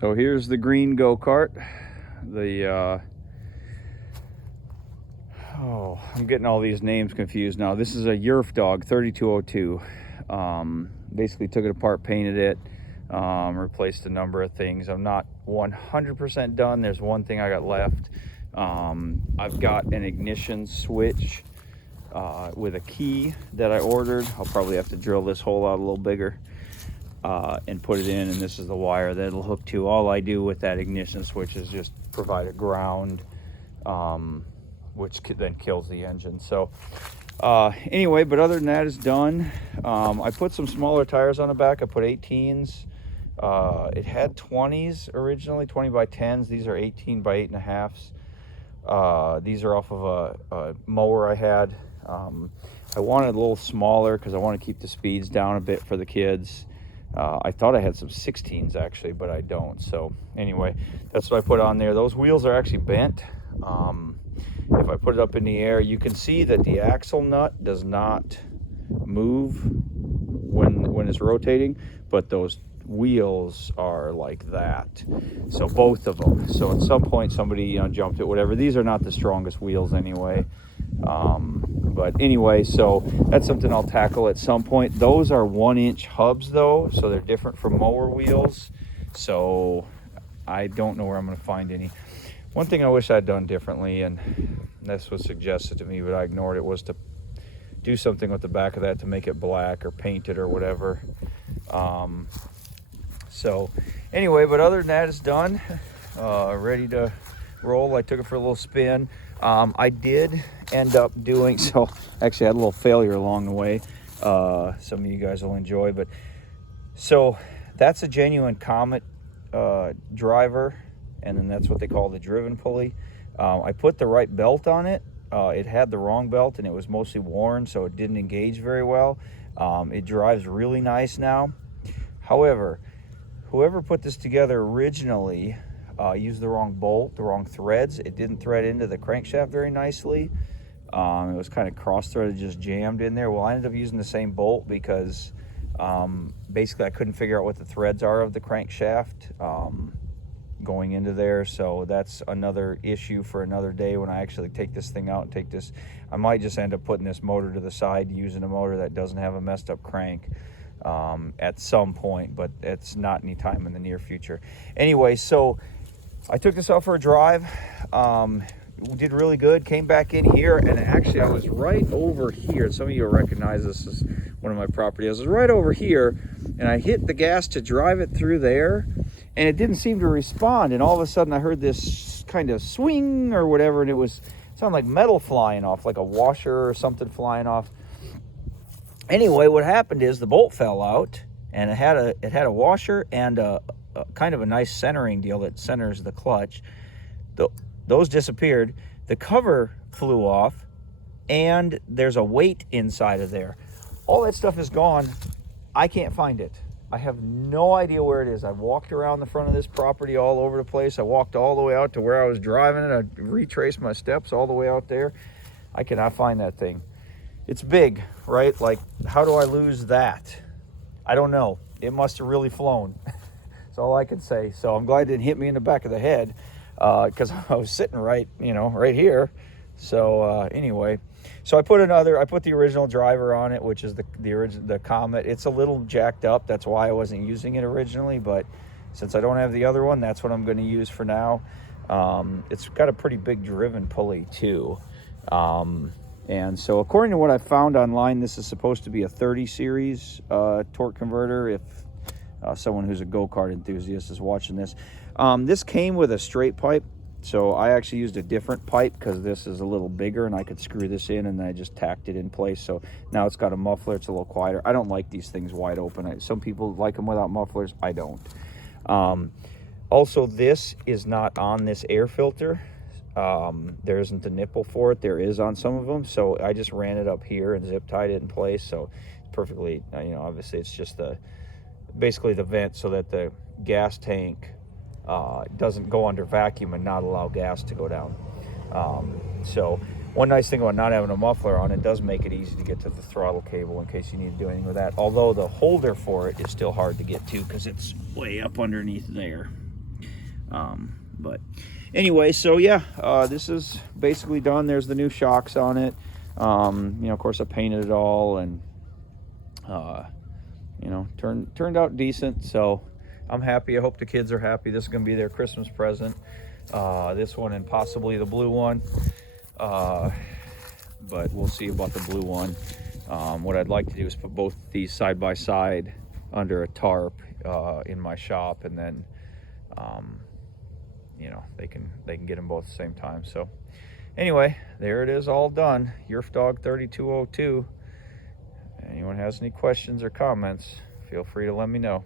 So here's the green go-kart. I'm getting all these names confused now. This is a Yerfdog 3202. Basically took it apart, painted it, replaced a number of things. I'm not 100% done. There's one thing I got left. I've got an ignition switch with a key that I ordered. I'll probably have to drill this hole out a little bigger and put it in, and this is the wire that it'll hook to. All I do with that ignition switch is just provide a ground, which then kills the engine. So anyway, but other than that, it's done. I put some smaller tires on the back. I put 18s. It had 20s originally, 20 by 10s. These are 18 by 8.5s. These are off of a mower I had. I wanted a little smaller because I want to keep the speeds down a bit for the kids. I thought I had some 16s actually, but I don't. So anyway, that's what I put on there. Those wheels are actually bent. If I put it up in the air, you can see that the axle nut does not move when it's rotating, but those wheels are like that. So both of them. So at some point somebody jumped it, whatever. These are not the strongest wheels anyway. But anyway, so that's something I'll tackle at some point. Those are 1-inch hubs though, so they're different from mower wheels. So I don't know where I'm going to find any. One thing I wish I'd done differently, and this was suggested to me, but I ignored it, was to do something with the back of that to make it black or paint it or whatever. So anyway, but other than that, it's done. Ready to roll. I took it for a little spin. I did end up doing, so actually I had a little failure along the way. Some of you guys will enjoy, but so that's a genuine Comet driver, and then that's what they call the driven pulley. I put the right belt on it. It had the wrong belt and it was mostly worn, so it didn't engage very well. It drives really nice now. However, whoever put this together originally used the wrong bolt, the wrong threads. It didn't thread into the crankshaft very nicely. It was kind of cross-threaded, just jammed in there. Well, I ended up using the same bolt because basically I couldn't figure out what the threads are of the crankshaft going into there. So that's another issue for another day when I actually take this thing out and take this. I might just end up putting this motor to the side, using a motor that doesn't have a messed up crank at some point, but it's not any time in the near future. Anyway, so I took this out for a drive. Did really good. Came back in here, and actually I was right over here. Some of you will recognize this as one of my property. I was right over here, and I hit the gas to drive it through there, and it didn't seem to respond. And all of a sudden I heard this kind of swing or whatever, and it sounded like metal flying off, like a washer or something flying off. Anyway, what happened is the bolt fell out, and it had a washer and a kind of a nice centering deal that centers the clutch. Those disappeared. The cover flew off, and there's a weight inside of there. All that stuff is gone. I can't find it. I have no idea where it is. I walked around the front of this property all over the place. I walked all the way out to where I was driving it. I retraced my steps all the way out there. I cannot find that thing. It's big, right? Like, how do I lose that? I don't know. It must have really flown. That's all I can say. So I'm glad it didn't hit me in the back of the head, because I was sitting right here. So anyway, so I put the original driver on it, which is the Comet. It's a little jacked up. That's why I wasn't using it originally, but since I don't have the other one, that's what I'm going to use for now. It's got a pretty big driven pulley too. And so according to what I found online, this is supposed to be a 30 series torque converter. If someone who's a go-kart enthusiast is watching this. This came with a straight pipe, so I actually used a different pipe because this is a little bigger and I could screw this in, and then I just tacked it in place. So now it's got a muffler. It's a little quieter. I don't like these things wide open. Some people like them without mufflers. I don't. Also, this is not on this air filter. There isn't a nipple for it. There is on some of them, so I just ran it up here and zip tied it in place. So it's perfectly, obviously it's just basically the vent so that the gas tank doesn't go under vacuum and not allow gas to go down. So one nice thing about not having a muffler on, it does make it easy to get to the throttle cable in case you need to do anything with that. Although the holder for it is still hard to get to because it's way up underneath there. But anyway, so yeah, this is basically done. There's the new shocks on it. You know, of course I painted it all, and you know, turned out decent. So I'm happy. I hope the kids are happy. This is gonna be their Christmas present. This one and possibly the blue one. But we'll see about the blue one. What I'd like to do is put both these side by side under a tarp in my shop, and then you know, they can get them both at the same time. So anyway, there it is, all done. Yerfdog 3202. Anyone has any questions or comments, feel free to let me know.